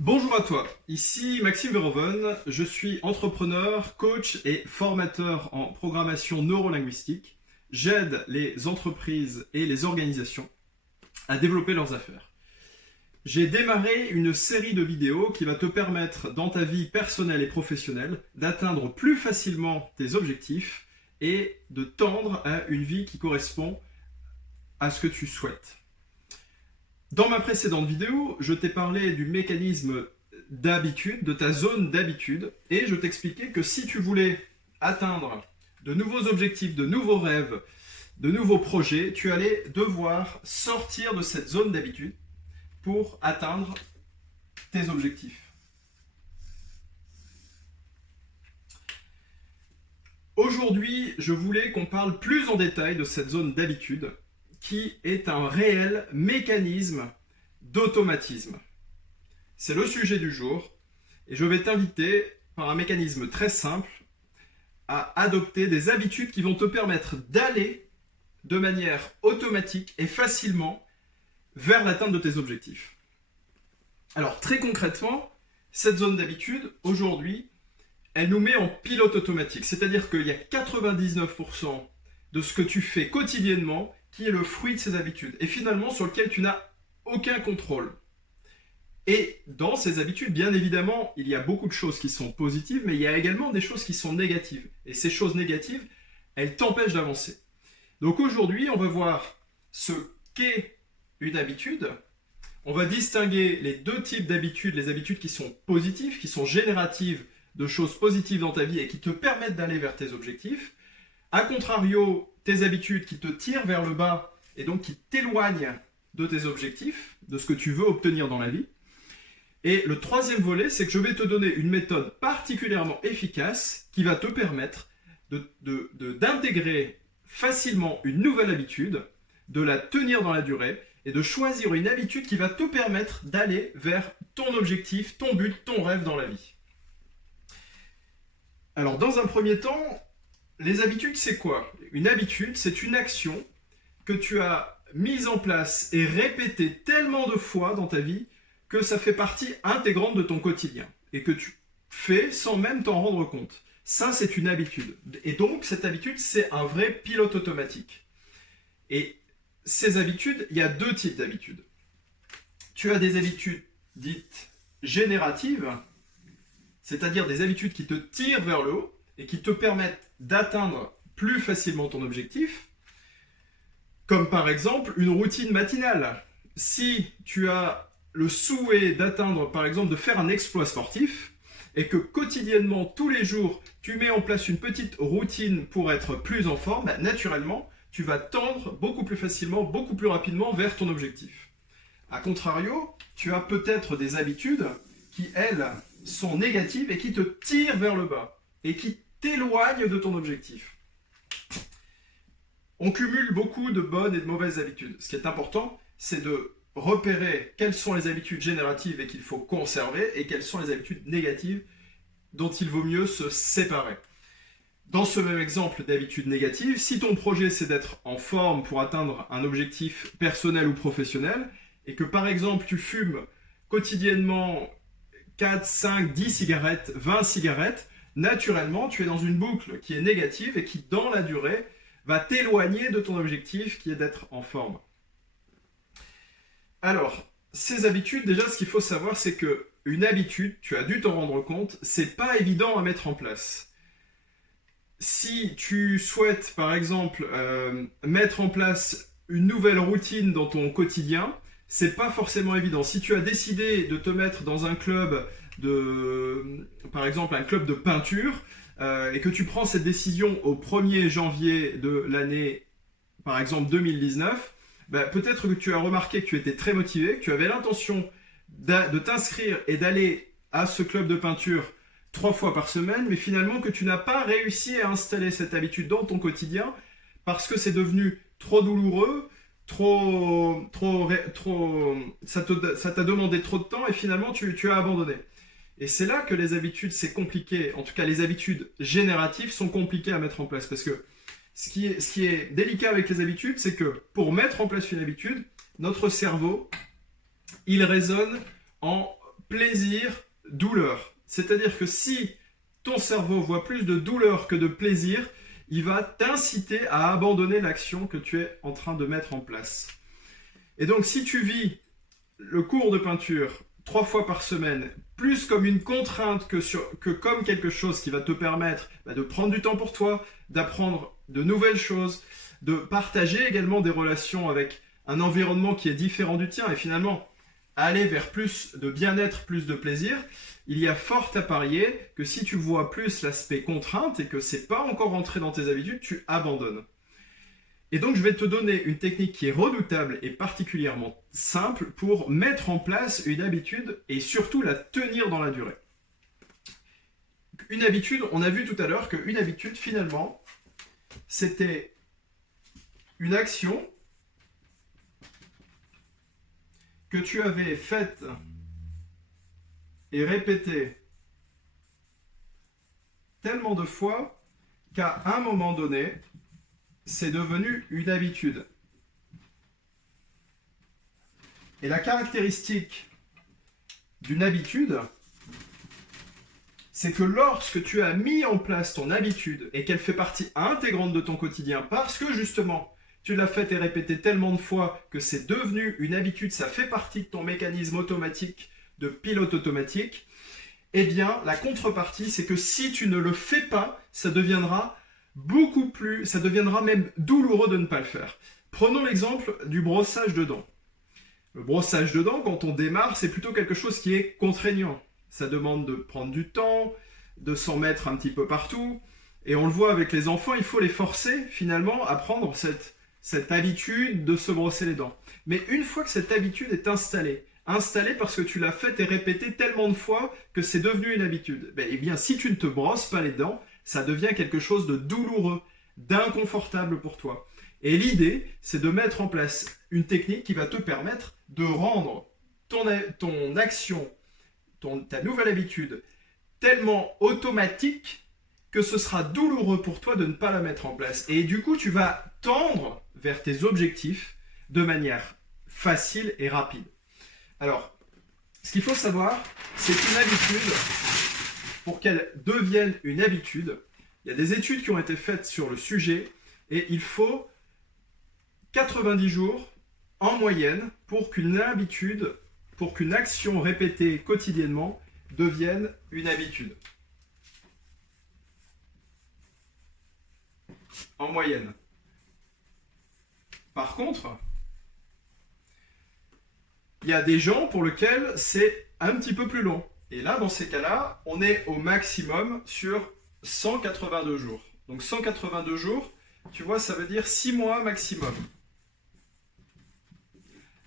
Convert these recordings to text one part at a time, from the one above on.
Bonjour à toi, ici Maxime Verhoeven, je suis entrepreneur, coach et formateur en programmation neurolinguistique. J'aide les entreprises et les organisations à développer leurs affaires. J'ai démarré une série de vidéos qui va te permettre dans ta vie personnelle et professionnelle d'atteindre plus facilement tes objectifs et de tendre à une vie qui correspond à ce que tu souhaites. Dans ma précédente vidéo, je t'ai parlé du mécanisme d'habitude, de ta zone d'habitude, et je t'expliquais que si tu voulais atteindre de nouveaux objectifs, de nouveaux rêves, de nouveaux projets, tu allais devoir sortir de cette zone d'habitude pour atteindre tes objectifs. Aujourd'hui, je voulais qu'on parle plus en détail de cette zone d'habitude qui est un réel mécanisme d'automatisme. C'est le sujet du jour et je vais t'inviter par un mécanisme très simple à adopter des habitudes qui vont te permettre d'aller de manière automatique et facilement vers l'atteinte de tes objectifs. Alors très concrètement, cette zone d'habitude, aujourd'hui, elle nous met en pilote automatique, c'est-à-dire qu'il y a 99% de ce que tu fais quotidiennement qui est le fruit de ces habitudes, et finalement sur lequel tu n'as aucun contrôle. Et dans ces habitudes, bien évidemment, il y a beaucoup de choses qui sont positives, mais il y a également des choses qui sont négatives. Et ces choses négatives, elles t'empêchent d'avancer. Donc aujourd'hui, on va voir ce qu'est une habitude. On va distinguer les deux types d'habitudes, les habitudes qui sont positives, qui sont génératives de choses positives dans ta vie et qui te permettent d'aller vers tes objectifs. A contrario, tes habitudes qui te tirent vers le bas et donc qui t'éloignent de tes objectifs, de ce que tu veux obtenir dans la vie. Et le troisième volet, c'est que je vais te donner une méthode particulièrement efficace qui va te permettre d'intégrer facilement une nouvelle habitude, de la tenir dans la durée et de choisir une habitude qui va te permettre d'aller vers ton objectif, ton but, ton rêve dans la vie. Alors, dans un premier temps, les habitudes, c'est quoi? Une habitude, c'est une action que tu as mise en place et répétée tellement de fois dans ta vie que ça fait partie intégrante de ton quotidien et que tu fais sans même t'en rendre compte. Ça, c'est une habitude. Et donc, cette habitude, c'est un vrai pilote automatique. Et ces habitudes, il y a deux types d'habitudes. Tu as des habitudes dites génératives, c'est-à-dire des habitudes qui te tirent vers le haut et qui te permettent d'atteindre plus facilement ton objectif, comme par exemple une routine matinale. Si tu as le souhait d'atteindre, par exemple, de faire un exploit sportif, et que quotidiennement, tous les jours, tu mets en place une petite routine pour être plus en forme, bah, naturellement, tu vas tendre beaucoup plus facilement, beaucoup plus rapidement vers ton objectif. A contrario, tu as peut-être des habitudes qui, elles, sont négatives et qui te tirent vers le bas et qui t'éloignent de ton objectif. On cumule beaucoup de bonnes et de mauvaises habitudes. Ce qui est important, c'est de repérer quelles sont les habitudes génératives et qu'il faut conserver et quelles sont les habitudes négatives dont il vaut mieux se séparer. Dans ce même exemple d'habitude négative, si ton projet c'est d'être en forme pour atteindre un objectif personnel ou professionnel et que par exemple tu fumes quotidiennement 4, 5, 10 cigarettes, 20 cigarettes, naturellement tu es dans une boucle qui est négative et qui dans la durée va t'éloigner de ton objectif qui est d'être en forme. Alors, ces habitudes, déjà, ce qu'il faut savoir, c'est que une habitude, tu as dû t'en rendre compte, c'est pas évident à mettre en place. Si tu souhaites, par exemple, mettre en place une nouvelle routine dans ton quotidien, c'est pas forcément évident. Si tu as décidé de te mettre dans un club par exemple, un club de peinture, et que tu prends cette décision au 1er janvier de l'année, par exemple 2019, bah, peut-être que tu as remarqué que tu étais très motivé, que tu avais l'intention de t'inscrire et d'aller à ce club de peinture 3 fois par semaine, mais finalement que tu n'as pas réussi à installer cette habitude dans ton quotidien parce que c'est devenu trop douloureux, ça t'a demandé trop de temps et finalement tu as abandonné. Et c'est là que les habitudes, c'est compliqué, en tout cas les habitudes génératives sont compliquées à mettre en place parce que ce qui est délicat avec les habitudes, c'est que pour mettre en place une habitude, notre cerveau, il raisonne en plaisir, douleur. C'est-à-dire que si ton cerveau voit plus de douleur que de plaisir, il va t'inciter à abandonner l'action que tu es en train de mettre en place. Et donc si tu vis le cours de peinture 3 fois par semaine, plus comme une contrainte que comme quelque chose qui va te permettre de prendre du temps pour toi, d'apprendre de nouvelles choses, de partager également des relations avec un environnement qui est différent du tien et finalement aller vers plus de bien-être, plus de plaisir, il y a fort à parier que si tu vois plus l'aspect contrainte et que c'est pas encore rentré dans tes habitudes, tu abandonnes. Et donc je vais te donner une technique qui est redoutable et particulièrement simple pour mettre en place une habitude et surtout la tenir dans la durée. Une habitude, on a vu tout à l'heure qu'une habitude finalement, c'était une action que tu avais faite et répétée tellement de fois qu'à un moment donné, c'est devenu une habitude. Et la caractéristique d'une habitude, c'est que lorsque tu as mis en place ton habitude et qu'elle fait partie intégrante de ton quotidien, parce que justement, tu l'as faite et répétée tellement de fois que c'est devenu une habitude, ça fait partie de ton mécanisme automatique de pilote automatique, eh bien, la contrepartie, c'est que si tu ne le fais pas, ça deviendra même douloureux de ne pas le faire. Prenons l'exemple du brossage de dents. Le brossage de dents, quand on démarre, c'est plutôt quelque chose qui est contraignant. Ça demande de prendre du temps, de s'en mettre un petit peu partout. Et on le voit avec les enfants, il faut les forcer finalement à prendre cette habitude de se brosser les dents. Mais une fois que cette habitude est installée parce que tu l'as faite et répétée tellement de fois que c'est devenu une habitude, eh bien si tu ne te brosses pas les dents, ça devient quelque chose de douloureux, d'inconfortable pour toi. Et l'idée, c'est de mettre en place une technique qui va te permettre de rendre ton action, ta nouvelle habitude, tellement automatique que ce sera douloureux pour toi de ne pas la mettre en place. Et du coup, tu vas tendre vers tes objectifs de manière facile et rapide. Alors, ce qu'il faut savoir, c'est qu'une habitude, pour qu'elle devienne une habitude, il y a des études qui ont été faites sur le sujet et il faut 90 jours en moyenne pour qu'une habitude, pour qu'une action répétée quotidiennement devienne une habitude. En moyenne. Par contre, il y a des gens pour lesquels c'est un petit peu plus long. Et là, dans ces cas-là, on est au maximum sur 182 jours. Donc 182 jours, tu vois, ça veut dire 6 mois maximum.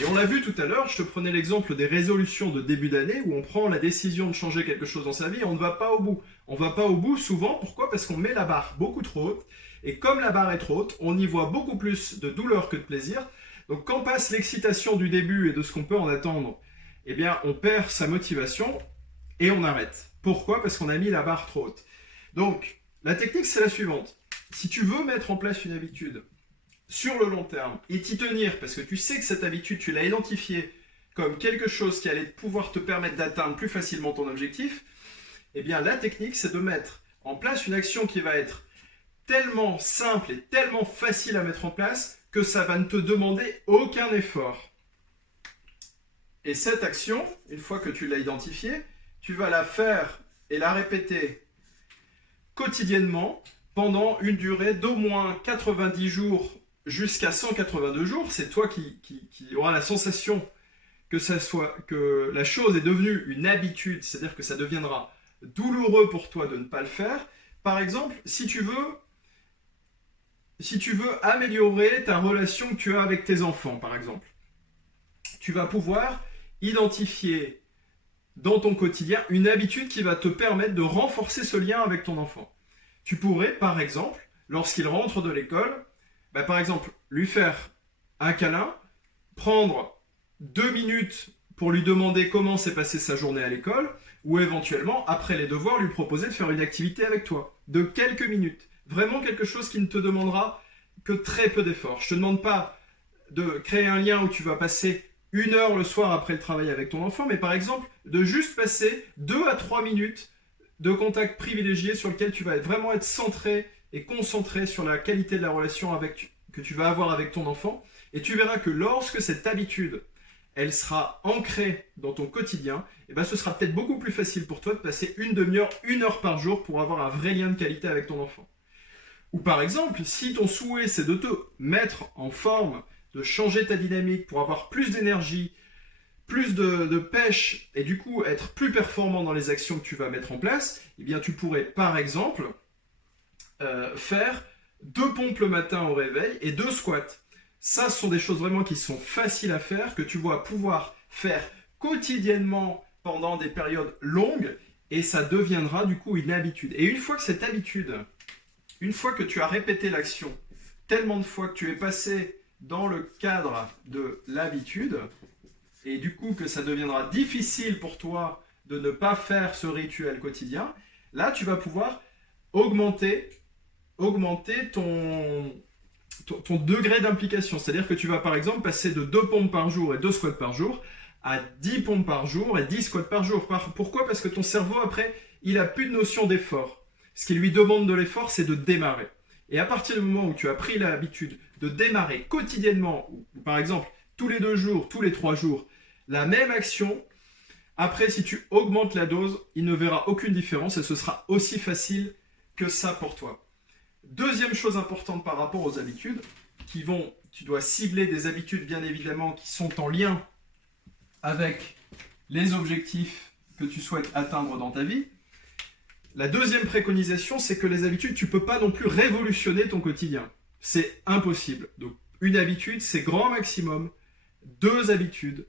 Et on l'a vu tout à l'heure, je te prenais l'exemple des résolutions de début d'année où on prend la décision de changer quelque chose dans sa vie et on ne va pas au bout. On ne va pas au bout souvent, pourquoi? Parce qu'on met la barre beaucoup trop haute. Et comme la barre est trop haute, on y voit beaucoup plus de douleur que de plaisir. Donc quand passe l'excitation du début et de ce qu'on peut en attendre, eh bien on perd sa motivation et on arrête. Pourquoi? Parce qu'on a mis la barre trop haute. Donc la technique c'est la suivante. Si tu veux mettre en place une habitude sur le long terme et t'y tenir, parce que tu sais que cette habitude, tu l'as identifiée comme quelque chose qui allait pouvoir te permettre d'atteindre plus facilement ton objectif, eh bien la technique c'est de mettre en place une action qui va être tellement simple et tellement facile à mettre en place que ça va ne te demander aucun effort. Et cette action, une fois que tu l'as identifiée, tu vas la faire et la répéter quotidiennement pendant une durée d'au moins 90 jours jusqu'à 182 jours. C'est toi qui auras la sensation que la chose est devenue une habitude, c'est-à-dire que ça deviendra douloureux pour toi de ne pas le faire. Par exemple, si tu veux améliorer ta relation que tu as avec tes enfants, par exemple, tu vas pouvoir identifier dans ton quotidien une habitude qui va te permettre de renforcer ce lien avec ton enfant. Tu pourrais, par exemple, lorsqu'il rentre de l'école, par exemple, lui faire un câlin, prendre 2 minutes pour lui demander comment s'est passée sa journée à l'école, ou éventuellement, après les devoirs, lui proposer de faire une activité avec toi, de quelques minutes. Vraiment quelque chose qui ne te demandera que très peu d'efforts. Je ne te demande pas de créer un lien où tu vas passer 1 heure le soir après le travail avec ton enfant, mais par exemple, de juste passer 2 à 3 minutes de contact privilégié sur lequel tu vas vraiment être centré et concentré sur la qualité de la relation que tu vas avoir avec ton enfant. Et tu verras que lorsque cette habitude, elle sera ancrée dans ton quotidien, et ben ce sera peut-être beaucoup plus facile pour toi de passer une demi-heure, 1 heure par jour pour avoir un vrai lien de qualité avec ton enfant. Ou par exemple, si ton souhait c'est de te mettre en forme, de changer ta dynamique pour avoir plus d'énergie, plus de pêche et du coup être plus performant dans les actions que tu vas mettre en place, eh bien tu pourrais par exemple faire 2 pompes le matin au réveil et 2 squats. Ça, ce sont des choses vraiment qui sont faciles à faire, que tu vas pouvoir faire quotidiennement pendant des périodes longues et ça deviendra du coup une habitude. Et une fois que cette habitude, une fois que tu as répété l'action tellement de fois que tu es passé dans le cadre de l'habitude et du coup que ça deviendra difficile pour toi de ne pas faire ce rituel quotidien, là tu vas pouvoir augmenter ton degré d'implication. C'est-à-dire que tu vas par exemple passer de 2 pompes par jour et 2 squats par jour à 10 pompes par jour et 10 squats par jour. Pourquoi? Parce que ton cerveau, après, il n'a plus de notion d'effort. Ce qui lui demande de l'effort, c'est de démarrer. Et à partir du moment où tu as pris l'habitude de démarrer quotidiennement, ou par exemple tous les 2 jours, tous les 3 jours, la même action, après si tu augmentes la dose, il ne verra aucune différence et ce sera aussi facile que ça pour toi. Deuxième chose importante par rapport aux habitudes, tu dois cibler des habitudes bien évidemment qui sont en lien avec les objectifs que tu souhaites atteindre dans ta vie. La deuxième préconisation, c'est que les habitudes, tu ne peux pas non plus révolutionner ton quotidien. C'est impossible. Donc une habitude, c'est grand maximum 2 habitudes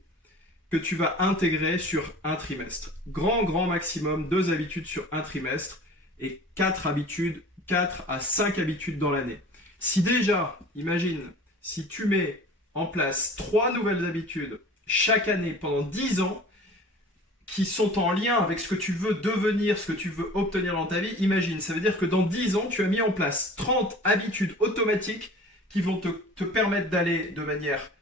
que tu vas intégrer sur un trimestre. Grand maximum 2 habitudes sur un trimestre et 4 à 5 habitudes dans l'année. Si déjà, imagine, si tu mets en place 3 nouvelles habitudes chaque année pendant 10 ans, qui sont en lien avec ce que tu veux devenir, ce que tu veux obtenir dans ta vie, imagine, ça veut dire que dans 10 ans, tu as mis en place 30 habitudes automatiques qui vont te permettre d'aller de manière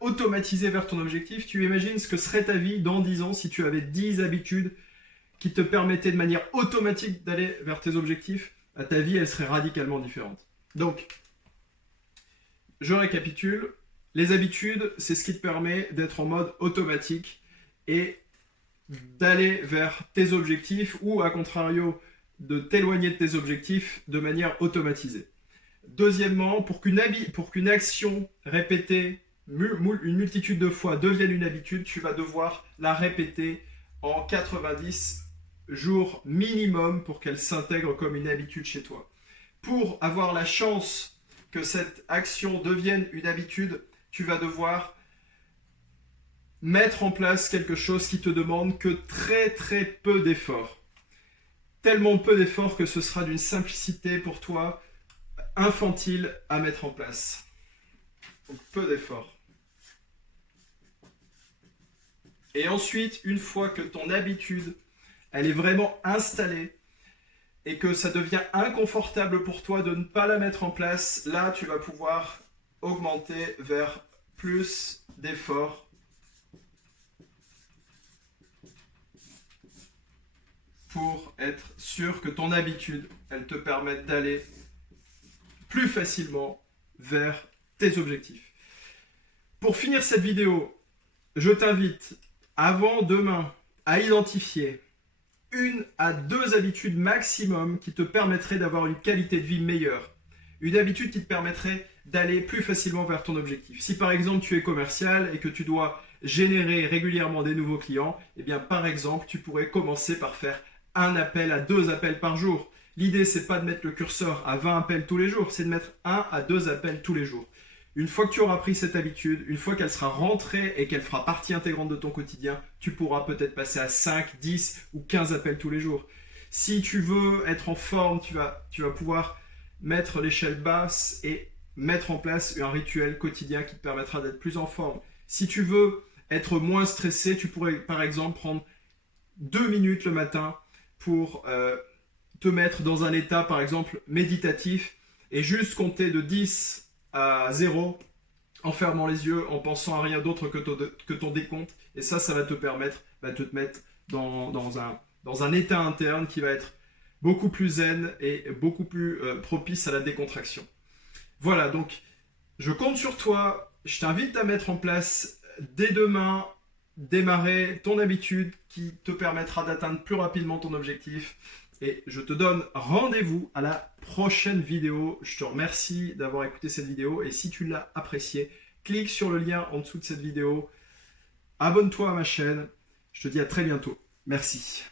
automatisée vers ton objectif. Tu imagines ce que serait ta vie dans 10 ans si tu avais 10 habitudes qui te permettaient de manière automatique d'aller vers tes objectifs. Ta vie, elle serait radicalement différente. Donc, je récapitule. Les habitudes, c'est ce qui te permet d'être en mode automatique et d'aller vers tes objectifs ou, à contrario, de t'éloigner de tes objectifs de manière automatisée. Deuxièmement, pour qu'une action répétée une multitude de fois devienne une habitude, tu vas devoir la répéter en 90 jours minimum pour qu'elle s'intègre comme une habitude chez toi. Pour avoir la chance que cette action devienne une habitude, tu vas devoir mettre en place quelque chose qui te demande que très peu d'efforts. Tellement peu d'efforts que ce sera d'une simplicité pour toi infantile à mettre en place. Donc peu d'efforts. Et ensuite, une fois que ton habitude, elle est vraiment installée et que ça devient inconfortable pour toi de ne pas la mettre en place, là, tu vas pouvoir augmenter vers plus d'efforts pour être sûr que ton habitude, elle te permette d'aller plus facilement vers tes objectifs. Pour finir cette vidéo, je t'invite avant demain à identifier 1 à 2 habitudes maximum qui te permettraient d'avoir une qualité de vie meilleure. Une habitude qui te permettrait d'aller plus facilement vers ton objectif. Si par exemple tu es commercial et que tu dois générer régulièrement des nouveaux clients, eh bien par exemple tu pourrais commencer par faire 1 appel à 2 appels par jour. L'idée c'est pas de mettre le curseur à 20 appels tous les jours, c'est de mettre 1 à 2 appels tous les jours. Une fois que tu auras pris cette habitude, une fois qu'elle sera rentrée et qu'elle fera partie intégrante de ton quotidien, tu pourras peut-être passer à 5, 10 ou 15 appels tous les jours. Si tu veux être en forme, tu vas pouvoir mettre l'échelle basse et mettre en place un rituel quotidien qui te permettra d'être plus en forme. Si tu veux être moins stressé, tu pourrais par exemple prendre 2 minutes le matin pour te mettre dans un état par exemple méditatif et juste compter de 10 à 0 en fermant les yeux, en pensant à rien d'autre que ton décompte. Et ça va te permettre de te mettre dans un état interne qui va être beaucoup plus zen et beaucoup plus propice à la décontraction. Voilà, donc je compte sur toi. Je t'invite à mettre en place dès demain, démarrer ton habitude qui te permettra d'atteindre plus rapidement ton objectif. Et je te donne rendez-vous à la prochaine vidéo. Je te remercie d'avoir écouté cette vidéo. Et si tu l'as appréciée, clique sur le lien en dessous de cette vidéo. Abonne-toi à ma chaîne. Je te dis à très bientôt. Merci.